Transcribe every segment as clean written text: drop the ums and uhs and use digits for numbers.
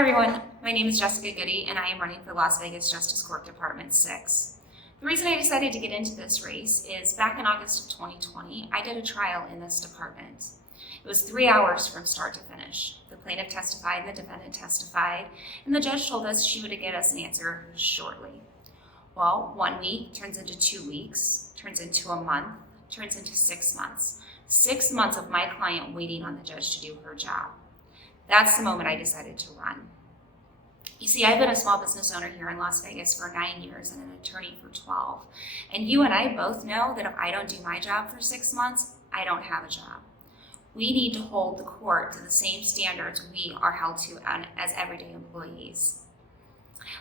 everyone, my name is Get Goodey and I am running for Las Vegas Justice Court Department 6. The reason I decided to get into this race is back in August of 2020, I did a trial in this department. It was 3 hours from start to finish. The plaintiff testified, the defendant testified, and the judge told us she would get us an answer shortly. Well, 1 week turns into 2 weeks, turns into a month, turns into 6 months. 6 months of my client waiting on the judge to do her job. That's the moment I decided to run. You see, I've been a small business owner here in Las Vegas for 9 years and an attorney for 12. And you and I both know that if I don't do my job for 6 months, I don't have a job. We need to hold the court to the same standards we are held to as everyday employees.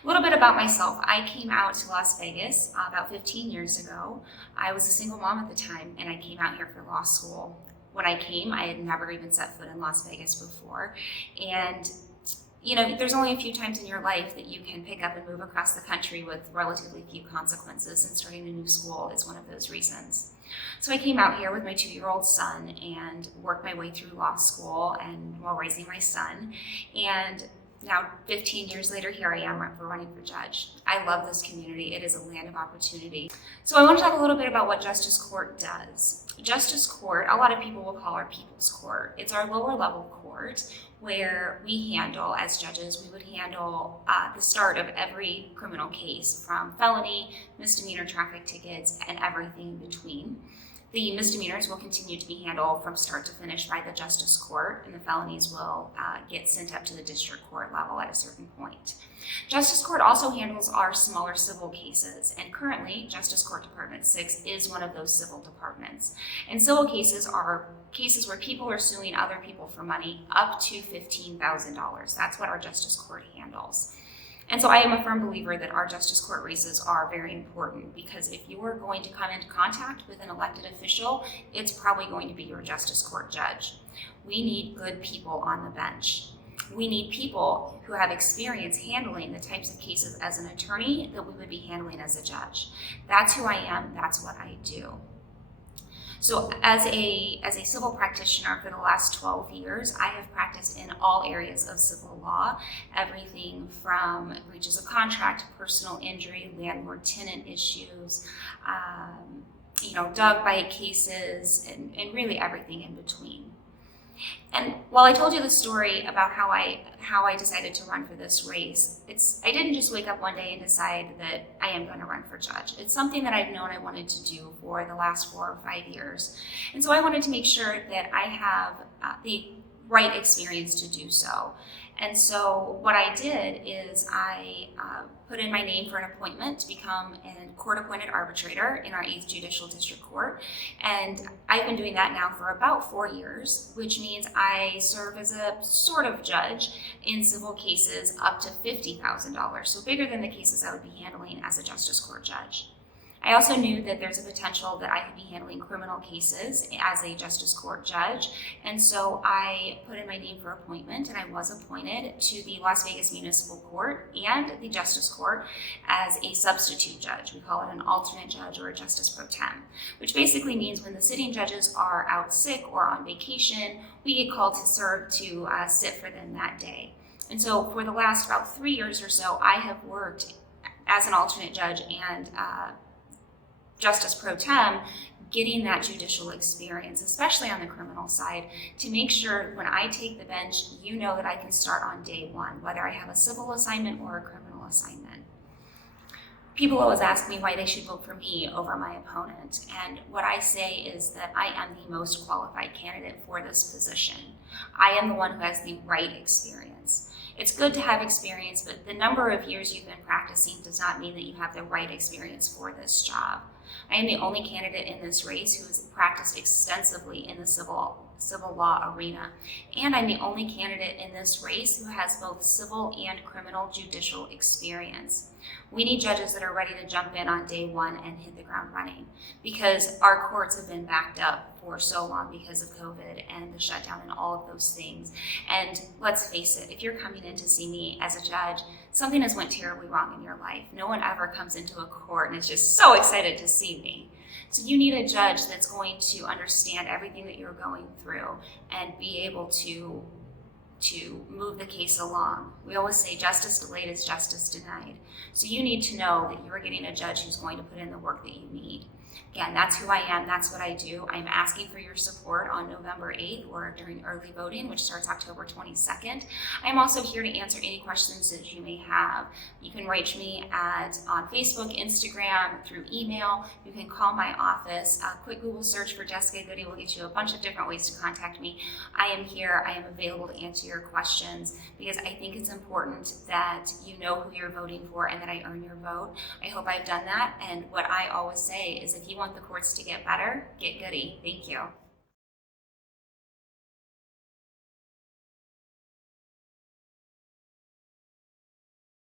A little bit about myself. I came out to Las Vegas about 15 years ago. I was a single mom at the time, and I came out here for law school. When I came, I had never even set foot in Las Vegas before. And you know, there's only a few times in your life that you can pick up and move across the country with relatively few consequences, and starting a new school is one of those reasons. So I came out here with my 2-year-old son and worked my way through law school and while raising my son. And now, 15 years later, here I am running for judge. I love this community. It is a land of opportunity. So I want to talk a little bit about what Justice Court does. Justice Court, a lot of people will call our People's Court. It's our lower level court where we handle, as judges, we would handle the start of every criminal case, from felony, misdemeanor traffic tickets, and everything in between. The misdemeanors will continue to be handled from start to finish by the Justice Court, and the felonies will get sent up to the district court level at a certain point. Justice Court also handles our smaller civil cases, and currently Justice Court Department 6 is one of those civil departments. And civil cases are cases where people are suing other people for money up to $15,000. That's what our Justice Court handles. And so I am a firm believer that our Justice Court races are very important, because if you are going to come into contact with an elected official, it's probably going to be your Justice Court judge. We need good people on the bench. We need people who have experience handling the types of cases as an attorney that we would be handling as a judge. That's who I am, that's what I do. So as a civil practitioner for the last 12 years, I have practiced in all areas of civil law, everything from breaches of contract, personal injury, landlord-tenant issues, dog bite cases, and really everything in between. And while I told you the story about how I decided to run for this race, I didn't just wake up one day and decide that I am going to run for judge. It's something that I've known I wanted to do for the last 4 or 5 years. And so I wanted to make sure that I have the right experience to do so. And so what I did is I put in my name for an appointment to become a court-appointed arbitrator in our 8th Judicial District Court. And I've been doing that now for about 4 years, which means I serve as a sort of judge in civil cases up to $50,000, so bigger than the cases I would be handling as a Justice Court judge. I also knew that there's a potential that I could be handling criminal cases as a Justice Court judge, and so I put in my name for appointment, and I was appointed to the Las Vegas Municipal Court and the Justice Court as a substitute judge. We call it an alternate judge or a Justice Pro Tem, which basically means when the sitting judges are out sick or on vacation, we get called to serve to sit for them that day. And so for the last about 3 years or so, I have worked as an alternate judge and Justice Pro Tem, getting that judicial experience, especially on the criminal side, to make sure when I take the bench, you know that I can start on day one, whether I have a civil assignment or a criminal assignment. People always ask me why they should vote for me over my opponent, and what I say is that I am the most qualified candidate for this position. I am the one who has the right experience. It's good to have experience, but the number of years you've been practicing does not mean that you have the right experience for this job. I am the only candidate in this race who has practiced extensively in the civil law arena, and I'm the only candidate in this race who has both civil and criminal judicial experience. We need judges that are ready to jump in on day one and hit the ground running, because our courts have been backed up for so long because of COVID and the shutdown and all of those things. And let's face it, if you're coming in to see me as a judge, something has went terribly wrong in your life. No one ever comes into a court and is just so excited to see me. So you need a judge that's going to understand everything that you're going through and be able to to move the case along. We always say justice delayed is justice denied. So you need to know that you are getting a judge who's going to put in the work that you need. Again, that's who I am, that's what I do. I'm asking for your support on November 8th or during early voting, which starts October 22nd. I'm also here to answer any questions that you may have. You can reach me on Facebook, Instagram, through email. You can call my office. A quick Google search for Jessica Goodey will get you a bunch of different ways to contact me. I am here, I am available to answer your questions because I think it's important that you know who you're voting for and that I earn your vote. I hope I've done that, and what I always say is if you want the courts to get better, get Goodey. Thank you.